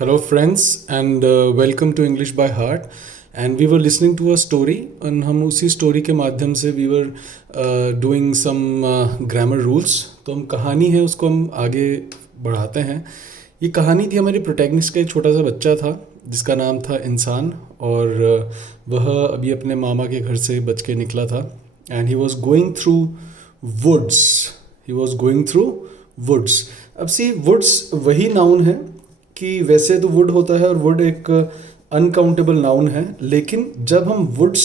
Hello, friends, and welcome to English by Heart. And we were listening to a story, and हम उसी story के माध्यम से we were doing some grammar rules. तो हम कहानी है उसको हम आगे बढ़ाते हैं. ये कहानी थी हमारी प्रोटैगनिस्ट का एक छोटा सा बच्चा था जिसका नाम था इंसान और वह अभी अपने मामा के घर से बच के निकला था. And he was going through woods. He was going through woods. अब सी वुड्स वही नाउन है कि वैसे तो वुड होता है और वुड एक अनकाउंटेबल नाउन है, लेकिन जब हम वुड्स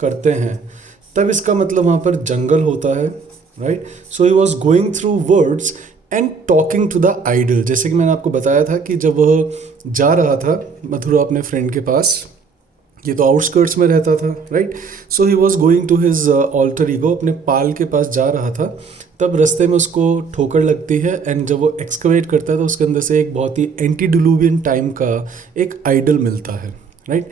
करते हैं तब इसका मतलब वहाँ पर जंगल होता है, right. So he was going through woods and talking to the idol. जैसे कि मैंने आपको बताया था कि जब वह जा रहा था मथुरा अपने फ्रेंड के पास, ये तो आउटस्कर्ट्स में रहता था, right. So he was going to his alter ego, अपने पाल के पास जा रहा था. तब रास्ते में उसको ठोकर लगती है एंड जब वो एक्सकवेट करता है तो उसके अंदर से एक बहुत ही एंटीडिलुवियन टाइम का एक आइडल मिलता है, राइट.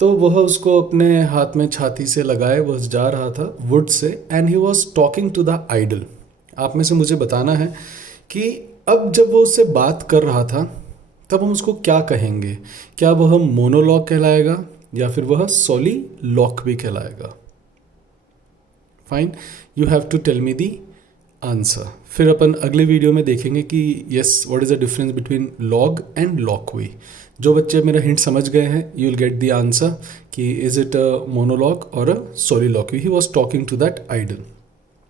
तो वह उसको अपने हाथ में छाती से लगाए वह जा रहा था वुड से and he was talking to the idol. आप में से मुझे बताना है कि अब जब वो उससे बात कर रहा था तब हम उसको क्या कहेंगे. क्या वह मोनोलॉग कहलाएगा या फिर वह सॉलीलॉक भी कहलाएगा. Fine, you have to tell me the answer. फिर अपन अगले वीडियो में देखेंगे कि yes what is the difference between log and soliloquy. जो बच्चे मेरा हिंट समझ गए हैं you will get the answer कि इज़ इट अ मोनोलॉग और a soliloquy. He was talking to that idol.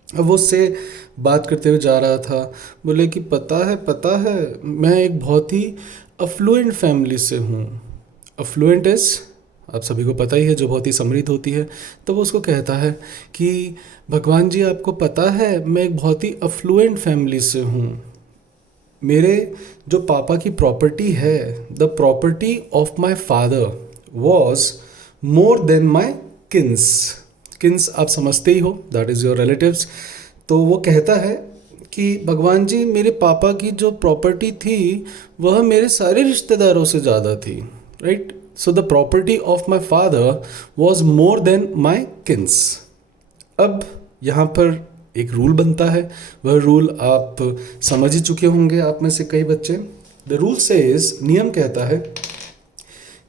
अब वो उससे बात करते हुए जा रहा था. बोले कि पता है मैं एक बहुत ही अफ्लुएंट फैमिली से हूँ. अफ्लुएंट इज़ आप सभी को पता ही है जो बहुत ही समृद्ध होती है. तो वो उसको कहता है कि भगवान जी आपको पता है मैं एक बहुत ही अफ्लुएंट फैमिली से हूँ. मेरे जो पापा की प्रॉपर्टी है, the property of my father was more than my Keynes. Keynes आप समझते ही हो, दैट इज़ योर रिलेटिव्स. तो वो कहता है कि भगवान जी मेरे पापा की जो प्रॉपर्टी थी वह मेरे सारे रिश्तेदारों से ज़्यादा थी, right. So the property of my father was more than my kins. अब यहाँ पर एक रूल बनता है. वह रूल आप समझ ही चुके होंगे आप में से कई बच्चे. द रूल सेज, नियम कहता है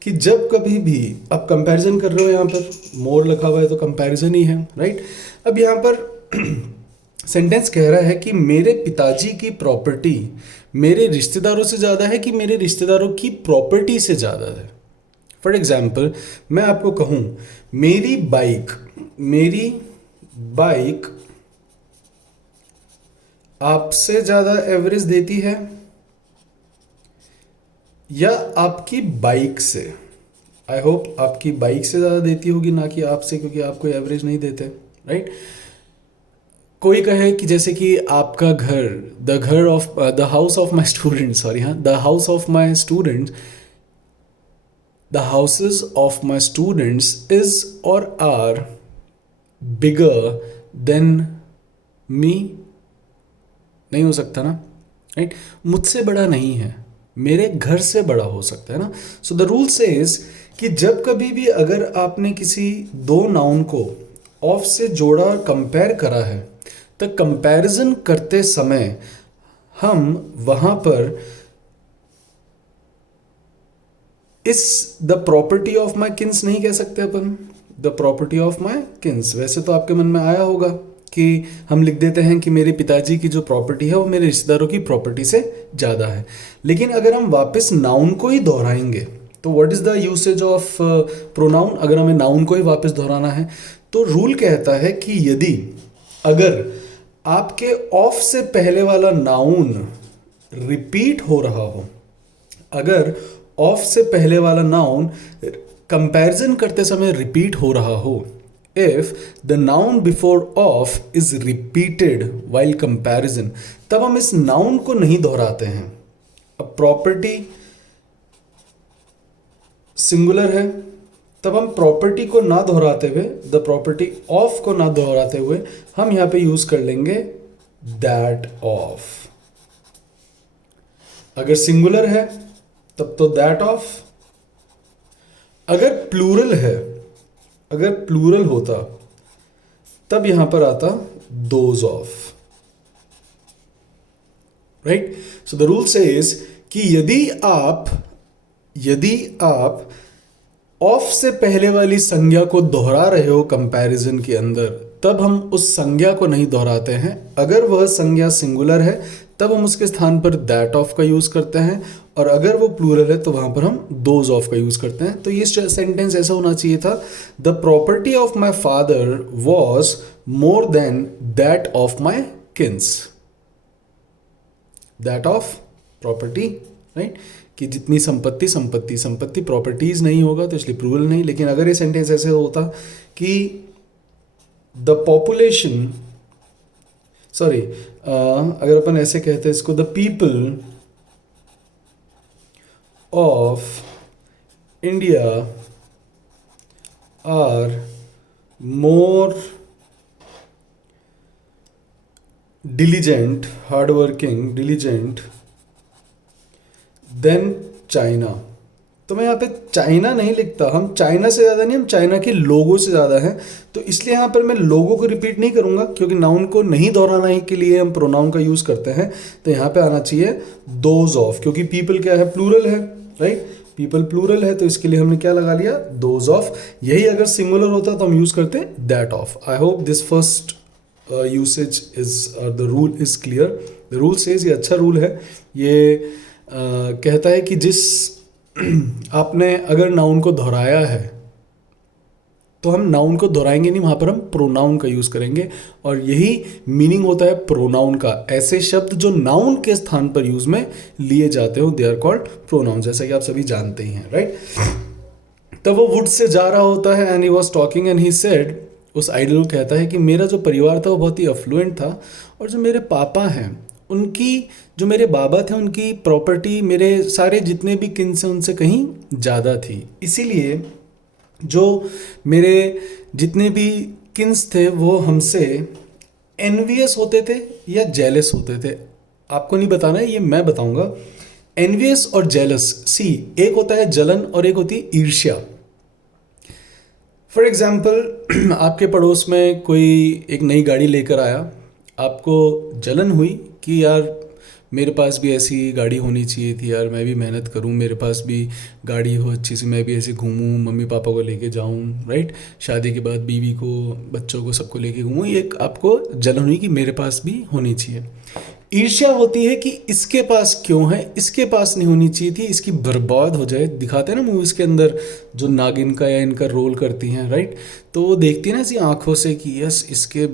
कि जब कभी भी आप कंपैरिजन कर रहे हो, यहाँ पर मोर लिखा हुआ है तो कंपैरिजन ही है, राइट. अब यहाँ पर सेंटेंस कह रहा है कि मेरे पिताजी की प्रॉपर्टी मेरे रिश्तेदारों से ज़्यादा है कि मेरे रिश्तेदारों की प्रॉपर्टी से ज़्यादा है. फॉर एग्जाम्पल मैं आपको कहूँ मेरी बाइक आपसे ज़्यादा एवरेज देती है या आपकी बाइक से. आई होप आपकी बाइक से ज़्यादा देती होगी ना कि आपसे, क्योंकि आपको एवरेज नहीं देते, राइट. कोई कहे कि जैसे कि आपका घर, the house of my student, sorry हाँ, the house of my student, the houses of my students is or are bigger than me. नहीं हो सकता ना, राइट. मुझसे बड़ा नहीं है, मेरे घर से बड़ा हो सकता है ना. सो द रूल सेज कि जब कभी भी अगर आपने किसी दो नाउन को ऑफ से जोड़ा और कंपेयर करा है तो कंपैरिजन करते समय हम वहाँ पर इस the property of my kins नहीं कह सकते अपन. The property of my kins, वैसे तो आपके मन में आया होगा कि हम लिख देते हैं कि मेरे पिताजी की जो प्रॉपर्टी है वो मेरे रिश्तेदारों की प्रॉपर्टी से ज़्यादा है. लेकिन अगर हम वापस नाउन को ही दोहराएंगे तो what is the usage of pronoun. अगर हमें नाउन को ही वापस दोहराना है तो रूल कहता है कि यदि अगर आपके ऑफ से पहले वाला नाउन रिपीट हो रहा हो, अगर ऑफ से पहले वाला नाउन कंपैरिजन करते समय रिपीट हो रहा हो, if the noun before of is repeated while comparison, तब हम इस नाउन को नहीं दोहराते हैं. अब प्रॉपर्टी सिंगुलर है, तब हम प्रॉपर्टी को ना दोहराते हुए, द प्रॉपर्टी ऑफ को ना दोहराते हुए हम यहां पे यूज कर लेंगे दैट ऑफ. अगर सिंगुलर है तब तो दैट ऑफ. अगर प्लूरल है, अगर प्लूरल होता तब यहां पर आता those of, right. So the rule says कि यदि आप यदि आप ऑफ से पहले वाली संज्ञा को दोहरा रहे हो कंपैरिजन के अंदर, तब हम उस संज्ञा को नहीं दोहराते हैं। अगर वह संज्ञा सिंगुलर है तब हम उसके स्थान पर दैट ऑफ का यूज़ करते हैं, और अगर वो प्लूरल है तो वहाँ पर हम दोज ऑफ का यूज़ करते हैं। तो ये सेंटेंस ऐसा होना चाहिए था, the property of my father was more than that of my Keynes. That of property, right, कि जितनी संपत्ति संपत्ति संपत्ति, प्रॉपर्टीज नहीं होगा तो इसलिए प्लूरल नहीं। लेकिन अगर ये सेंटेंस ऐसे होता कि द पॉपुलेशन, सॉरी, अगर अपन ऐसे कहते हैं इसको, the people of India are more diligent, hardworking, diligent than China. तो मैं यहाँ पे चाइना नहीं लिखता, हम चाइना से ज़्यादा नहीं, हम चाइना के लोगों से ज़्यादा हैं। तो इसलिए यहाँ पर मैं लोगों को रिपीट नहीं करूँगा, क्योंकि नाउन को नहीं दोहराना ही के लिए हम प्रोनाउन का यूज़ करते हैं। तो यहाँ पे आना चाहिए दोज ऑफ, क्योंकि पीपल क्या है, प्लूरल है, राइट, पीपल प्लूरल है, तो इसके लिए हमने क्या लगा लिया, दोज ऑफ। यही अगर सिंगुलर होता तो हम यूज़ करते that of. I hope this first usage is, the rule is clear. The rule says, ये अच्छा रूल है। ये कहता है कि जिस आपने अगर नाउन को दोहराया है तो हम नाउन को दोहराएंगे नहीं, वहाँ पर हम प्रोनाउन का यूज़ करेंगे। और यही मीनिंग होता है प्रोनाउन का। ऐसे शब्द जो नाउन के स्थान पर यूज़ में लिए जाते हो, दे आर कॉल्ड प्रोनाउन, जैसा कि आप सभी जानते ही हैं, राइट। तब वो वुड से जा रहा होता है, and he was talking and he said, उस आइडल को कहता है कि मेरा जो परिवार था वो बहुत ही अफ्लुएंट था, और जो मेरे पापा हैं उनकी, जो मेरे बाबा थे उनकी प्रॉपर्टी मेरे सारे जितने भी किन्स हैं उनसे कहीं ज़्यादा थी। इसीलिए जो मेरे जितने भी किन्स थे वो हमसे एनवियस होते थे या जेलस होते थे। आपको नहीं बताना है, ये मैं बताऊंगा। एनवियस और जेलस, सी, एक होता है जलन और एक होती है ईर्ष्या। फॉर एग्जाम्पल, आपके पड़ोस में कोई एक नई गाड़ी लेकर आया, आपको जलन हुई कि यार मेरे पास भी ऐसी गाड़ी होनी चाहिए थी, यार मैं भी मेहनत करूं, मेरे पास भी गाड़ी हो अच्छी सी, मैं भी ऐसे घूमूं, मम्मी पापा को लेके जाऊं, राइट, शादी के बाद बीवी को, बच्चों को, सबको लेके घूमूं। ये आपको जलन हुई कि मेरे पास भी होनी चाहिए। ईर्ष्या होती है कि इसके पास क्यों है, इसके पास नहीं होनी चाहिए थी, इसकी बर्बाद हो जाए। दिखाते हैं ना मूवीज़ के अंदर जो नागिन का या इनका रोल करती हैं, राइट, तो वो देखती है ना ऐसी आंखों से कि यस इसके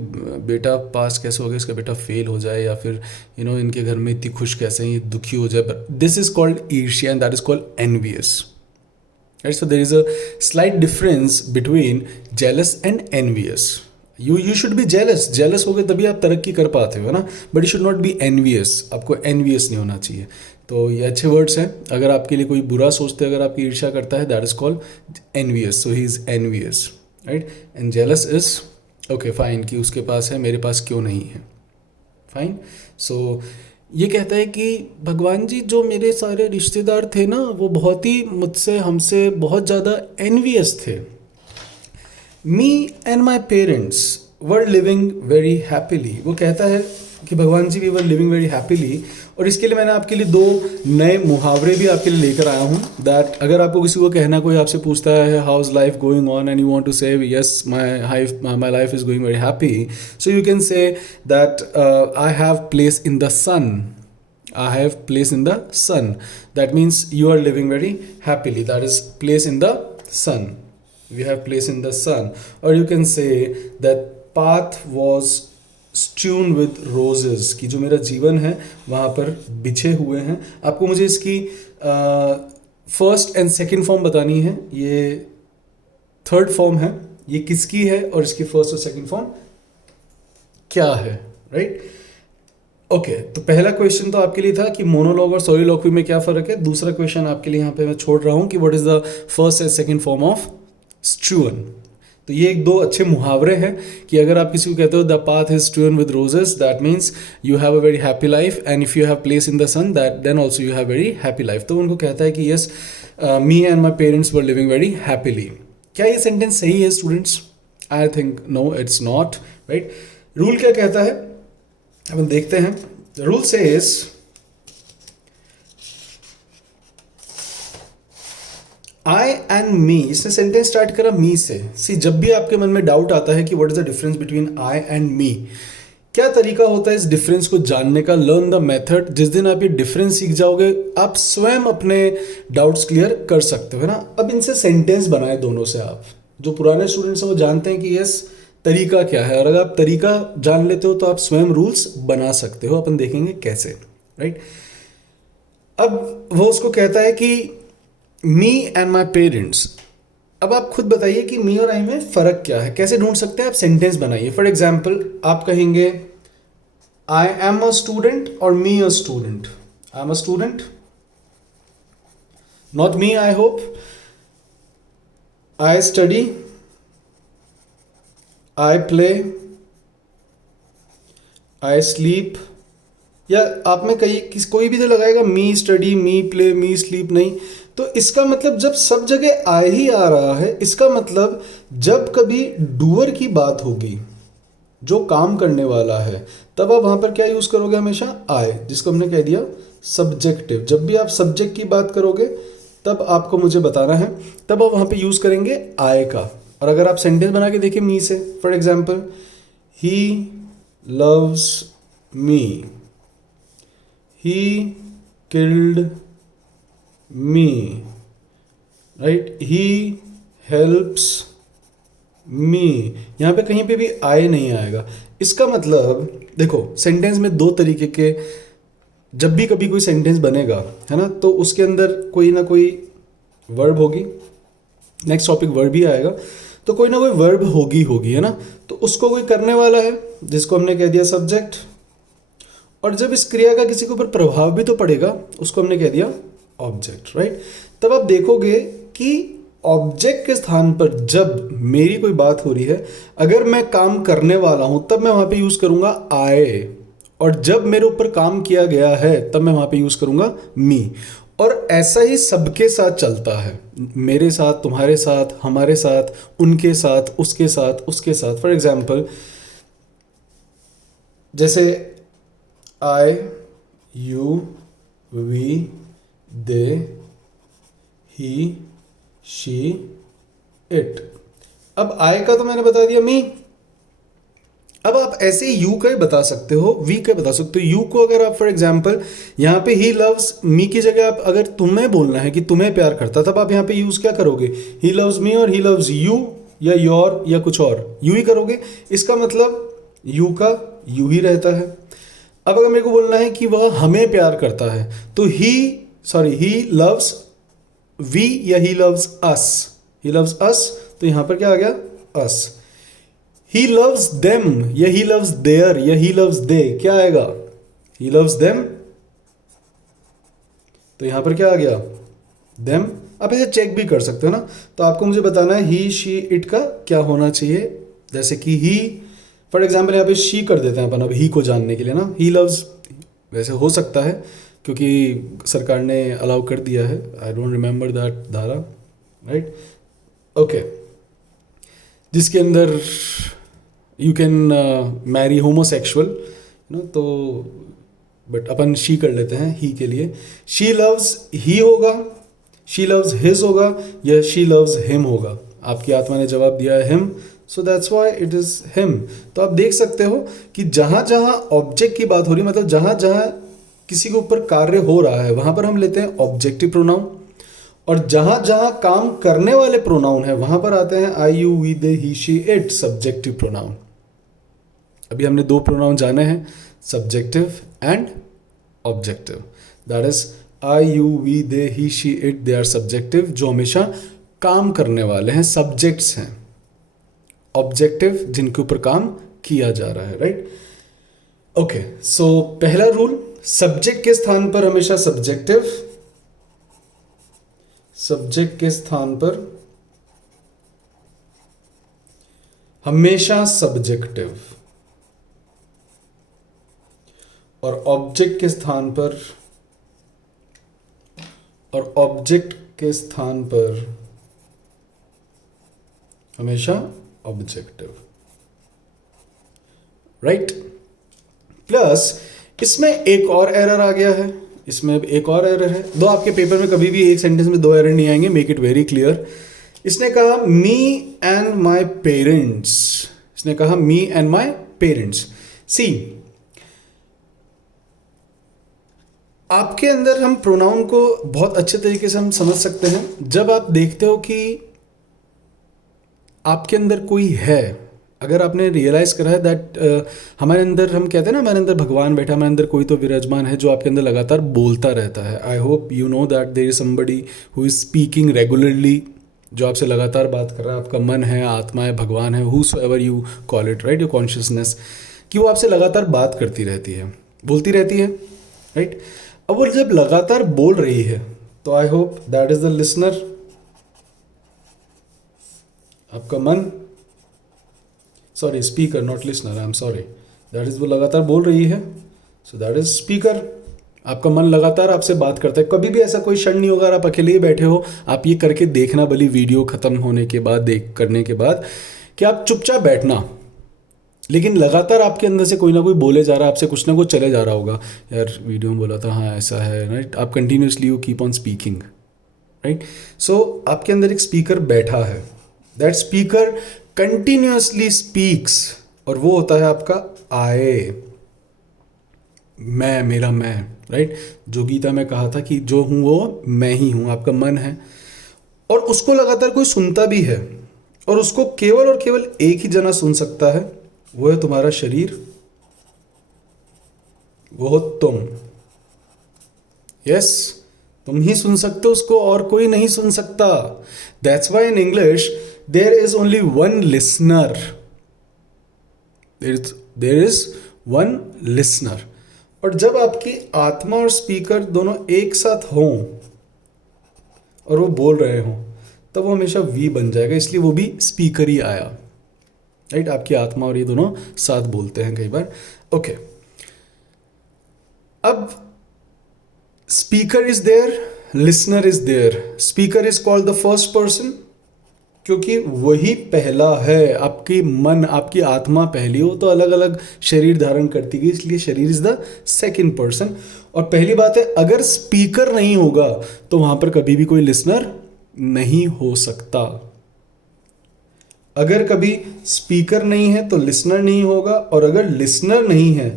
बेटा पास कैसे हो गया, इसका बेटा फेल हो जाए, या फिर इनके घर में इतनी खुश कैसे हैं, ये दुखी हो जाए। बट दिस इज कॉल्ड ईर्ष्या and that is called envious, right. So there is a slight difference between jealous and envious. You should be jealous, jealous हो गए तभी आप तरक्की कर पाते हो, है ना, but you should not be envious, आपको एनवियस नहीं होना चाहिए। तो ये अच्छे वर्ड्स हैं। अगर आपके लिए कोई बुरा सोचते, अगर आपकी ईर्ष्या करता है, that is called envious, so he is envious, right. And jealous is okay, fine, कि उसके पास है, मेरे पास क्यों नहीं है, फाइन। सो ये कहता है कि भगवान जी, जो मेरे सारे रिश्तेदार थे ना, वो बहुत ही मुझसे, हमसे बहुत ज़्यादा एनवियस थे। Me and my parents were living very happily. वो कहता है कि भगवान जी, we were living very happily. और इसके लिए मैंने आपके लिए दो नए मुहावरे भी आपके लिए लेकर आया हूँ। दैट अगर आपको किसी को कहना, कोई आपसे पूछता है how is life going on, and you want to say yes my life is going very happy, so you can say that I have place in the sun, I have place in the sun. That means you are living very happily. That is place in the sun. We have place in the sun. Or you can say that path was strewn with roses. कि जो मेरा जीवन है वहाँ पर बिछे हुए हैं। आपको मुझे इसकी फर्स्ट एंड सेकंड फॉर्म बतानी है। ये थर्ड फॉर्म है, ये किसकी है और इसकी फर्स्ट और सेकंड फॉर्म क्या है, राइट। ओके, तो पहला क्वेश्चन तो आपके लिए था कि मोनोलॉग और सोलिलॉक्वी में क्या फ़र्क है। दूसरा क्वेश्चन आपके लिए यहाँ पे मैं छोड़ रहा हूँ कि what is the first and second form of strewn. तो ये एक दो अच्छे मुहावरे हैं कि अगर आप किसी को कहते हो the path is strewn with roses, that means you have a very happy life, and if you have place in the sun, that then also you have very happy life. तो उनको कहता है कि yes, me and my parents were living very happily. क्या ये sentence सही है students? I think no, it's not, right. Rule क्या कहता है अपन देखते हैं। The rule says I and me, इसने सेंटेंस स्टार्ट करा मी से। सी, जब भी आपके मन में डाउट आता है कि what is the difference between I and me, क्या तरीका होता है इस डिफरेंस को जानने का, लर्न द मेथड। जिस दिन आप ये डिफरेंस सीख जाओगे आप स्वयं अपने डाउट्स क्लियर कर सकते हो, है ना। अब इनसे सेंटेंस बनाए दोनों से। आप जो पुराने स्टूडेंट्स हैं वो जानते हैं कि यस तरीका क्या है, और अगर आप तरीका जान लेते हो तो आप स्वयं रूल्स बना सकते हो। अपन देखेंगे कैसे, राइट। अब वो उसको कहता है कि मी एंड माई पेरेंट्स। अब आप खुद बताइए कि मी और आई में फर्क क्या है, कैसे ढूंढ सकते हैं। आप सेंटेंस बनाइए। फॉर एग्जाम्पल आप कहेंगे आई एम अ स्टूडेंट और me a student. I am a student, not me, I hope. I study, I play, I sleep. या आप में कोई भी तो लगाएगा me study, me play, me sleep, नहीं। तो इसका मतलब जब सब जगह आई ही आ रहा है, इसका मतलब जब कभी डूअर की बात होगी, जो काम करने वाला है, तब आप वहां पर क्या यूज करोगे, हमेशा आई, जिसको हमने कह दिया सब्जेक्टिव। जब भी आप सब्जेक्ट की बात करोगे तब आपको मुझे बताना है, तब आप वहां पे यूज करेंगे आई का। और अगर आप सेंटेंस बना के देखिए मी से, for example he loves me, he killed me, right, he helps me। यहाँ पे कहीं पे भी I नहीं आएगा। इसका मतलब देखो, सेंटेंस में दो तरीके के, जब भी कभी कोई सेंटेंस बनेगा, है ना, तो उसके अंदर कोई ना कोई वर्ब होगी। नेक्स्ट टॉपिक वर्ब ही आएगा, तो कोई ना कोई वर्ब होगी, है ना। तो उसको कोई करने वाला है, जिसको हमने कह दिया सब्जेक्ट। और जब इस क्रिया का किसी के ऊपर प्रभाव भी तो पड़ेगा, उसको हमने कह दिया ऑब्जेक्ट, राइट। तब आप देखोगे कि ऑब्जेक्ट के स्थान पर जब मेरी कोई बात हो रही है, अगर मैं काम करने वाला हूं तब मैं वहां पे यूज करूंगा आई, और जब मेरे ऊपर काम किया गया है तब मैं वहां पे यूज करूंगा मी। और ऐसा ही सबके साथ चलता है, मेरे साथ, तुम्हारे साथ, हमारे साथ, उनके साथ, उसके साथ, उसके साथ। फॉर एग्जाम्पल जैसे I, you, we, they, he, she, it। अब I का तो मैंने बता दिया मी। अब आप ऐसे यू का ही बता सकते हो, वी का बता सकते हो। यू को अगर आप फॉर एग्जाम्पल यहाँ पे ही लव्स मी की जगह आप अगर तुम्हें बोलना है कि तुम्हें प्यार करता, तब आप यहाँ पे यूज क्या करोगे, ही लव्स मी और ही लव्स यू, या योर, या कुछ और, यू ही करोगे। इसका मतलब यू का यू ही रहता है। अब अगर मेरे को बोलना है कि वह हमें प्यार करता है, तो ही लव्स वी या he loves us, he loves अस, तो यहां पर क्या आ गया, अस। ही लव्स देम या ही लव्स देयर या ही लव्स दे, क्या आएगा, ही लव्स देम, तो यहां पर क्या आ गया, देम। आप इसे चेक भी कर सकते हो ना। तो आपको मुझे बताना है ही, शी, इट का क्या होना चाहिए। जैसे कि ही, फॉर एग्जाम्पल यहाँ पे शी कर देते हैं अपन अब ही को जानने के लिए ना। ही लव्स वैसे हो सकता है क्योंकि सरकार ने अलाउ कर दिया है, आई डोंट रिमेंबर दैट धारा, राइट, ओके, जिसके अंदर यू कैन मैरी होमोसेक्सुअल, तो बट अपन शी कर लेते हैं ही के लिए। शी लव्स ही होगा, शी लव्स हिज होगा, या शी लव्स हिम होगा। आपकी आत्मा ने जवाब दिया है him, so that's why it is him. तो आप देख सकते हो कि जहां जहां ऑब्जेक्ट की बात हो रही है, मतलब जहां जहां किसी के ऊपर कार्य हो रहा है, वहां पर हम लेते हैं ऑब्जेक्टिव प्रोनाउन, और जहां जहां काम करने वाले प्रोनाउन है वहां पर आते हैं I, you, we, they, he, she, it, subjective pronoun. अभी हमने दो प्रोनाउन जाने हैं, subjective and objective. That is I, you, we, they, he, she, it, they are subjective, जो हमेशा काम करने वाले हैं, सब्जेक्ट्स हैं। ऑब्जेक्टिव जिनके ऊपर काम किया जा रहा है, राइट। ओके, सो पहला रूल, सब्जेक्ट के स्थान पर हमेशा सब्जेक्टिव, सब्जेक्ट के स्थान पर हमेशा सब्जेक्टिव, और ऑब्जेक्ट के स्थान पर, और ऑब्जेक्ट के स्थान पर हमेशा ऑब्जेक्टिव, राइट। प्लस इसमें एक और एरर आ गया है, इसमें अब एक और एरर है। दो आपके पेपर में कभी भी एक सेंटेंस में दो एरर नहीं आएंगे, मेक इट वेरी क्लियर। इसने कहा मी एंड माई पेरेंट्स, इसने कहा मी एंड माई पेरेंट्स। सी, आपके अंदर हम प्रोनाउन को बहुत अच्छे तरीके से हम समझ सकते हैं जब आप देखते हो कि आपके अंदर कोई है। अगर आपने रियलाइज करा है दैट हमारे अंदर, हम कहते हैं ना हमारे अंदर भगवान बैठा, हमारे अंदर कोई तो विराजमान है जो आपके अंदर लगातार बोलता रहता है। I hope you know that there is somebody who is speaking regularly, जो आपसे लगातार बात कर रहा है। आपका मन है, आत्मा है, भगवान है, who so ever you call it, right, your consciousness, कि वो आपसे लगातार बात करती रहती है, बोलती रहती है, राइट। अब वो जब लगातार बोल रही है तो I hope that is the listener, आपका मन, sorry speaker not listener, I am sorry, that is, वो लगातार बोल रही है, सो दैट इज स्पीकर। आपका मन लगातार आपसे बात करता है। कभी भी ऐसा कोई क्षण नहीं होगा आप अकेले ही बैठे हो, आप ये करके देखना भली वीडियो खत्म होने के बाद, देख करने के बाद, कि आप चुपचाप बैठना, लेकिन लगातार आपके अंदर से कोई ना कोई बोले जा रहा है, आपसे कुछ ना कुछ चले जा रहा होगा, यार वीडियो में बोला था, हाँ ऐसा है, राइट। आप continuously you keep on speaking, right. So आपके अंदर एक स्पीकर बैठा है, दैट स्पीकर कंटिन्यूसली स्पीक्स, और वो होता है आपका आई, मैं, मेरा मैं, राइट। जो गीता में कहा था कि जो हूँ वो मैं ही हूँ, आपका मन है। और उसको लगातार कोई सुनता भी है, और उसको केवल और केवल एक ही जना सुन सकता है, वो है तुम्हारा शरीर, वो हो तुम। यस, तुम ही सुन सकते हो उसको, और कोई नहीं सुन सकता। That's why in English there is only one listener, there is one listener. और जब आपकी आत्मा और स्पीकर दोनों एक साथ हों और वो बोल रहे हों, तब वो हमेशा वी बन जाएगा, इसलिए वो भी स्पीकर ही आया, राइट। आपकी आत्मा और ये दोनों साथ बोलते हैं कई बार, ओके। अब speaker is there, listener is there. Speaker is called the first person, क्योंकि वही पहला है। आपकी मन, आपकी आत्मा पहली हो तो अलग अलग शरीर धारण करती गई, इसलिए शरीर इज द सेकंड पर्सन। और पहली बात है, अगर स्पीकर नहीं होगा तो वहां पर कभी भी कोई लिसनर नहीं हो सकता। अगर कभी स्पीकर नहीं है तो लिसनर नहीं होगा, और अगर लिसनर नहीं है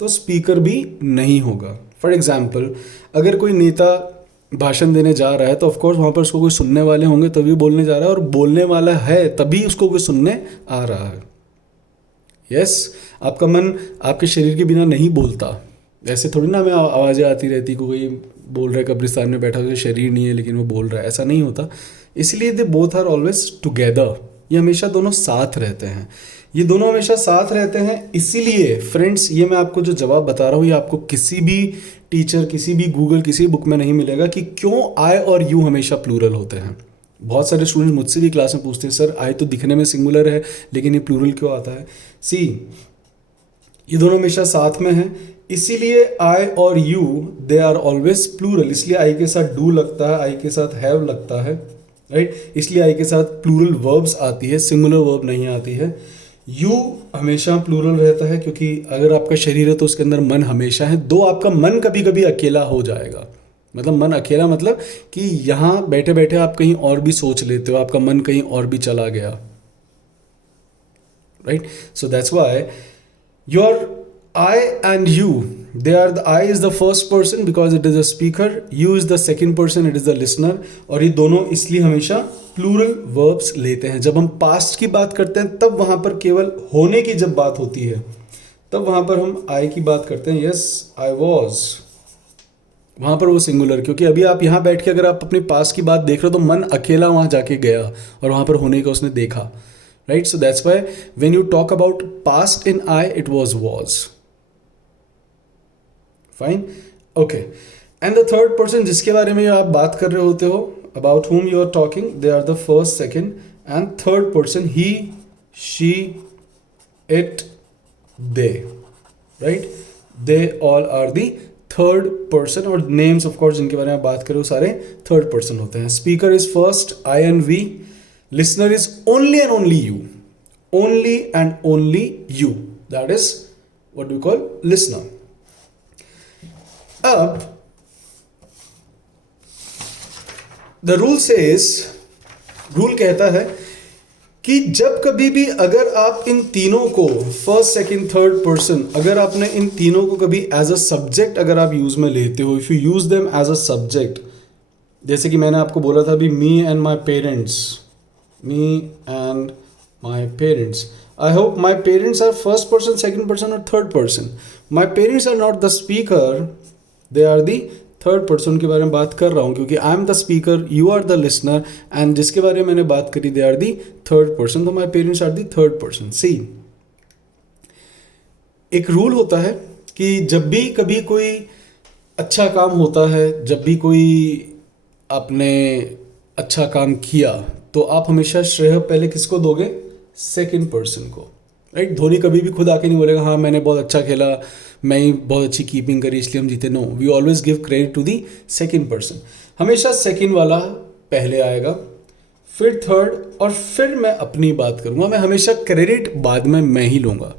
तो स्पीकर भी नहीं होगा। फॉर एग्जाम्पल, अगर कोई नेता भाषण देने जा रहा है तो ऑफकोर्स वहाँ पर उसको कोई सुनने वाले होंगे, तभी बोलने जा रहा है, और बोलने वाला है तभी उसको कोई सुनने आ रहा है। यस, आपका मन आपके शरीर के बिना नहीं बोलता। ऐसे थोड़ी ना हमें आवाज़ें आती रहती, कोई बोल रहा है कब्रिस्तान में बैठा हुआ, शरीर नहीं है लेकिन वो बोल रहा है, ऐसा नहीं होता। इसलिए they both are always together, ये हमेशा दोनों साथ रहते हैं, ये दोनों हमेशा साथ रहते हैं। इसीलिए फ्रेंड्स, ये मैं आपको जो जवाब बता रहा हूँ, ये आपको किसी भी टीचर, किसी भी गूगल, किसी बुक में नहीं मिलेगा कि क्यों आई और यू हमेशा प्लूरल होते हैं। बहुत सारे स्टूडेंट्स मुझसे भी क्लास में पूछते हैं, सर आई तो दिखने में सिंगुलर है लेकिन ये प्लूरल क्यों आता है। सी, ये दोनों हमेशा साथ में हैं, इसीलिए आई और you they are always plural. इसलिए आई के साथ डू लगता है, आई के साथ हैव लगता है, राइट। इसलिए आई के साथ प्लूरल वर्ब्स आती है, सिंगुलर वर्ब नहीं आती है। यू हमेशा प्लूरल रहता है, क्योंकि अगर आपका शरीर है तो उसके अंदर मन हमेशा है। दो आपका मन कभी कभी अकेला हो जाएगा, मतलब मन अकेला मतलब कि यहाँ बैठे बैठे आप कहीं और भी सोच लेते हो, आपका मन कहीं और भी चला गया, right. So that's why your I and you, they are the I is the first person because it is a speaker, you is the second person, it is the listener। और ये दोनों इसलिए हमेशा प्लूरल वर्ब्स लेते हैं। जब हम past की बात करते हैं तब वहाँ पर केवल होने की जब बात होती है तब वहाँ पर हम I की बात करते हैं, यस आई वॉज, वहाँ पर वो सिंगुलर। क्योंकि अभी आप यहाँ बैठ के अगर आप अपने पास्ट की बात देख रहे हो तो मन अकेला वहाँ जाके गया और वहाँ पर होने का उसने देखा, right. So that's why when you talk about past in I, it was. Fine, okay. And the third person जिसके बारे में आप बात कर रहे होते हो, about whom you are talking, they are the first, second and third person, he, she, it, they, right? They all are the third person। और names of course जिनके बारे में बात करें वो सारे third person होते हैं। Speaker is first, I and we, listener is only and only you, only and only you, that is what we call listener। अब द रूल सेज, रूल कहता है कि जब कभी भी अगर आप इन तीनों को फर्स्ट सेकंड थर्ड पर्सन, अगर आपने इन तीनों को कभी एज अ सब्जेक्ट अगर आप यूज में लेते हो, if you use them as a subject, जैसे कि मैंने आपको बोला था अभी, me and my parents, me and my parents, I hope my parents are first person, second person और third person. My parents are not the speaker, they are the third person के बारे में बात कर रहा हूँ, क्योंकि I am the speaker, you are the listener, and जिसके बारे में मैंने बात करी they are the third person, तो my parents are the third person. See, एक रूल होता है कि जब भी कभी कोई अच्छा काम होता है, जब भी कोई आपने अच्छा काम किया, तो आप हमेशा श्रेय पहले किसको दोगे? सेकंड पर्सन को, राइट? धोनी कभी भी खुद आके नहीं बोलेगा हाँ मैंने बहुत अच्छा खेला, मैं ही बहुत अच्छी कीपिंग करी इसलिए हम जीते. No, we always give credit to the second person. हमेशा सेकंड वाला पहले आएगा, फिर थर्ड, और फिर मैं अपनी बात करूंगा. मैं हमेशा क्रेडिट बाद में मैं ही लूंगा,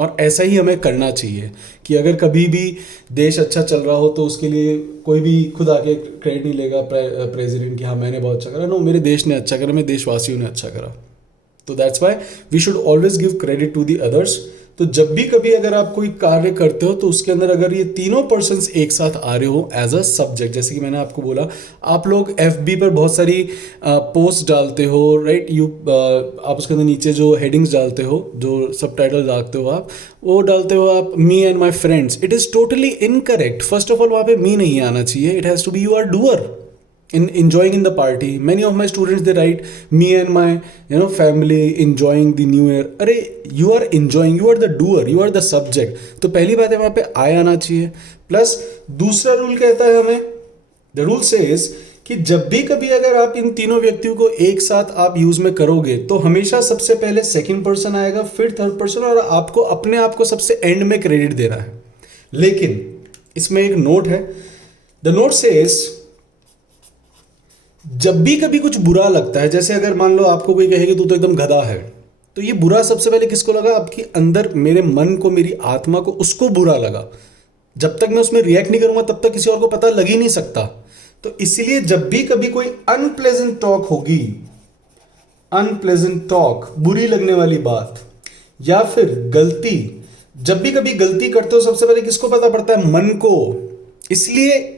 और ऐसा ही हमें करना चाहिए कि अगर कभी भी देश अच्छा चल रहा हो तो उसके लिए कोई भी खुद आके क्रेडिट नहीं लेगा प्रेसिडेंट कि हाँ मैंने बहुत अच्छा करा. नो, मेरे देश ने अच्छा करा, मेरे देशवासियों ने अच्छा करा. तो that's why we should always give credit to the others. तो जब भी कभी अगर आप कोई कार्य करते हो तो उसके अंदर अगर ये तीनों पर्सन्स एक साथ आ रहे हो एज अ सब्जेक्ट, जैसे कि मैंने आपको बोला, आप लोग FB पर बहुत सारी पोस्ट डालते हो, राइट? आप उसके अंदर नीचे जो हेडिंग्स डालते हो, जो सबटाइटल डालते हो, आप वो डालते हो आप me and my friends. It is totally incorrect. First of all वहाँ पे मी नहीं आना चाहिए. It has to be you are doer in enjoying in the party. Many of my students, they write me and my family enjoying the new year. अरे you are enjoying, you are the doer, you are the subject. तो पहली बात है वहाँ पे I आना चाहिए. Plus दूसरा रूल कहता है हमें, the rule says कि जब भी कभी अगर आप इन तीनों व्यक्तियों को एक साथ आप यूज में करोगे तो हमेशा सबसे पहले सेकंड पर्सन आएगा, फिर थर्ड पर्सन, और आपको अपने आप को सबसे एंड में क्रेडिट देना है. लेकिन इसमें एक नोट है. द नोट सेज, जब भी कभी कुछ बुरा लगता है, जैसे अगर मान लो आपको कोई कहे कि तू तो एकदम गधा है, तो ये बुरा सबसे पहले किसको लगा? आपके अंदर, मेरे मन को, मेरी आत्मा को, उसको बुरा लगा. जब तक मैं उसमें रिएक्ट नहीं करूंगा तब तक किसी और को पता लग ही नहीं सकता. तो इसलिए जब भी कभी कोई अनप्लेजेंट टॉक होगी, अनप्लेजेंट टॉक, बुरी लगने वाली बात, या फिर गलती, जब भी कभी गलती करते हो सबसे पहले किसको पता पड़ता है? मन को. इसलिए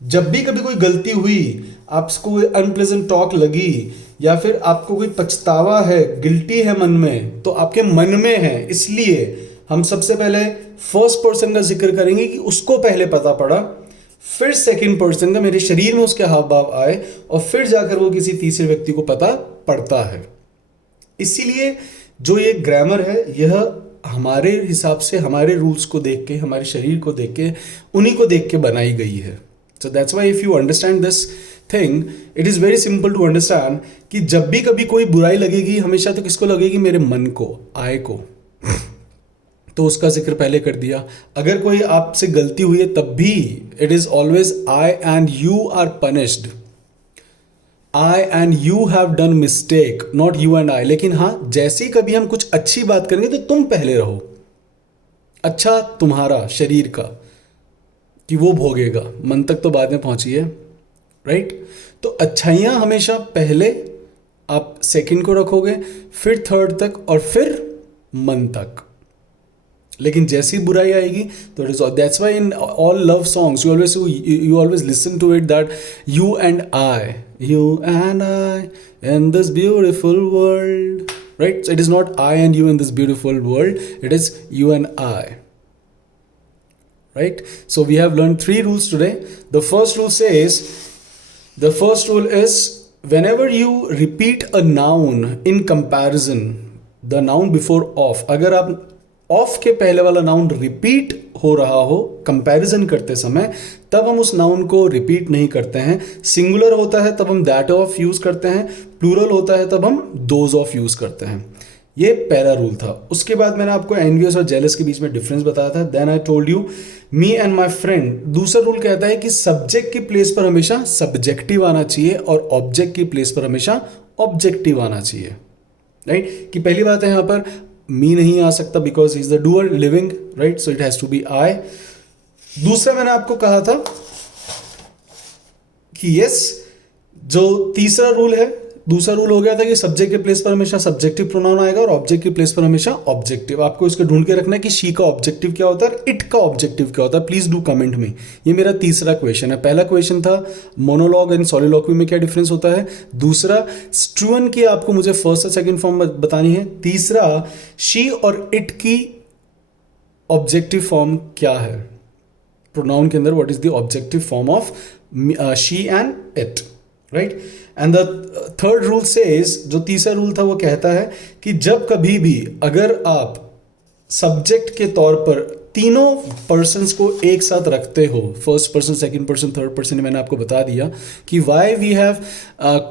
जब भी कभी कोई गलती हुई, आपको कोई अनप्लेजेंट टॉक लगी, या फिर आपको कोई पछतावा है, गिल्टी है मन में, तो आपके मन में है. इसलिए हम सबसे पहले फर्स्ट पर्सन का जिक्र करेंगे कि उसको पहले पता पड़ा, फिर सेकंड पर्सन का, मेरे शरीर में उसके हाव भाव आए, और फिर जाकर वो किसी तीसरे व्यक्ति को पता पड़ता है. इसीलिए जो ये ग्रामर है, यह हमारे हिसाब से, हमारे रूल्स को देख के, हमारे शरीर को देख के, उन्हीं को देख के बनाई गई है. So that's why if you understand this thing, it is very simple to understand कि जब भी कभी कोई बुराई लगेगी, हमेशा तो किसको लगेगी? मेरे मन को, I को. तो उसका जिक्र पहले कर दिया. अगर कोई आपसे गलती हुई है तब भी it is always I and you are punished. I and you have done mistake, not you and I. लेकिन हाँ, जैसे ही कभी हम कुछ अच्छी बात करेंगे तो तुम पहले रहो. अच्छा तुम्हारा शरीर का कि वो भोगेगा, मन तक तो बाद में पहुंची है, राइट? तो अच्छाइयाँ हमेशा पहले, आप सेकंड को रखोगे, फिर थर्ड तक, और फिर मन तक. लेकिन जैसी बुराई आएगी तो it is, that's why in all love songs you always listen to it that you and I in this beautiful world, right? So it is not I and you in this beautiful world, it is you and I. Right? So we have learned 3 rules today. The first rule is whenever you repeat a noun in comparison, the noun before of, अगर आप of के पहले वाला noun repeat हो रहा हो comparison करते समय, तब हम उस नाउन को रिपीट नहीं करते हैं. सिंगुलर होता है तब हम दैट ऑफ यूज करते हैं, प्लूरल होता है तब हम दोज ऑफ यूज करते हैं. ये पहला रूल था. उसके बाद मैंने आपको एनवियस और जेलस के बीच में डिफरेंस बताया था. Then I told you me and my friend. दूसरा रूल कहता है कि सब्जेक्ट की प्लेस पर हमेशा सब्जेक्टिव आना चाहिए और ऑब्जेक्ट की प्लेस पर हमेशा ऑब्जेक्टिव आना चाहिए, राइट? कि पहली बात है यहाँ पर मी नहीं आ सकता because he is the doer living, right? So it has to be I. दूसरा मैंने आपको कहा था कि यस, जो तीसरा रूल है, दूसरा रूल हो गया था कि सब्जेक्ट के प्लेस पर हमेशा सब्जेक्टिव प्रोनाउन आएगा और ऑब्जेक्ट के प्लेस पर हमेशा ऑब्जेक्टिव। आपको इसको ढूंढ के रखना है कि शी का ऑब्जेक्टिव क्या होता है, इट का ऑब्जेक्टिव क्या होता है। प्लीज डू कमेंट में। ये मेरा तीसरा क्वेश्चन है। पहला क्वेश्चन था मोनोलॉग एंड सॉलिलॉक्वी में क्या डिफरेंस होता है। दूसरा, स्ट्रूअन की आपको मुझे फर्स्ट और सेकंड फॉर्म बतानी है। तीसरा, शी और इट की ऑब्जेक्टिव फॉर्म क्या है। प्रोनाउन के अंदर what is the objective form of she and it, right. And the third rule says, जो तीसरा रूल था वो कहता है कि जब कभी भी अगर आप सब्जेक्ट के तौर पर तीनों पर्सन्स को एक साथ रखते हो, first person, second person, third person, मैंने आपको बता दिया कि why we have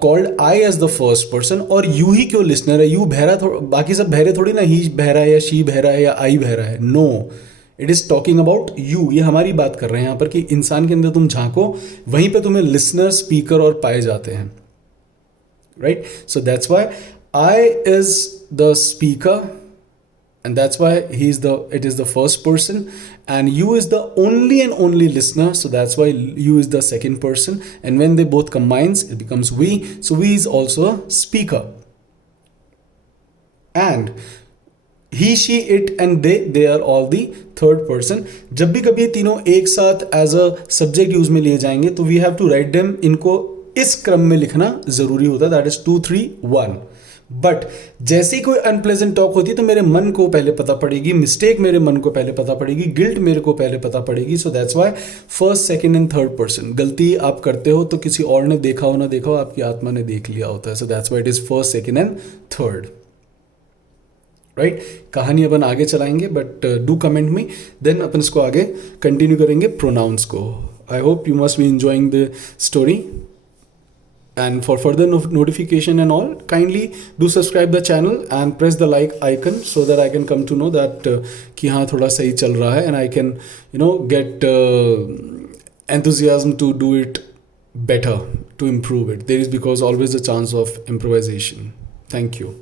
called I as the first person, और यू ही क्यों लिसनर है। यू बहरा, बाकी सब बहरे थोड़ी ना, ही बहरा है या शी बहरा है या आई बहरा है। No, it is talking about you. ये हमारी बात कर रहे हैं यहाँ पर कि इंसान के अंदर तुम झांको, वहीं पे तुम्हें लिसनर, स्पीकर और पाए जाते हैं, right. So that's Y I is the speaker and that's why it is the first person, and you is the only listener, so that's why you is the second person, and when they both combines it becomes we, so we is also a speaker, and he, she, it and they are all the third person। जब भी कभी तीनों एक साथ as a subject use में लिए जाएंगे तो we have to write them, इनको इस क्रम में लिखना जरूरी होता है, दैट इज 2 3 1। बट जैसे ही कोई अनप्लेजेंट टॉक होती है तो मेरे मन को पहले पता पड़ेगी, मिस्टेक मेरे मन को पहले पता पड़ेगी, गिल्ट मेरे को पहले पता पड़ेगी। सो that's Y first, second and third person. गलती आप करते हो तो किसी और ने देखा हो ना देखा हो, आपकी आत्मा ने देख लिया होता है। So that's why it is first, second and third, right. कहानी अपन आगे चलाएंगे, but do comment me, then अपन इसको आगे कंटिन्यू करेंगे प्रोनाउंस को। I hope you must be enjoying the story, and for further notification and all, kindly do subscribe the channel and press the like icon so that I can come to know that कि हाँ थोड़ा सही चल रहा है, and I can get enthusiasm to do it better, to improve it. There is because always a chance of improvisation. Thank you.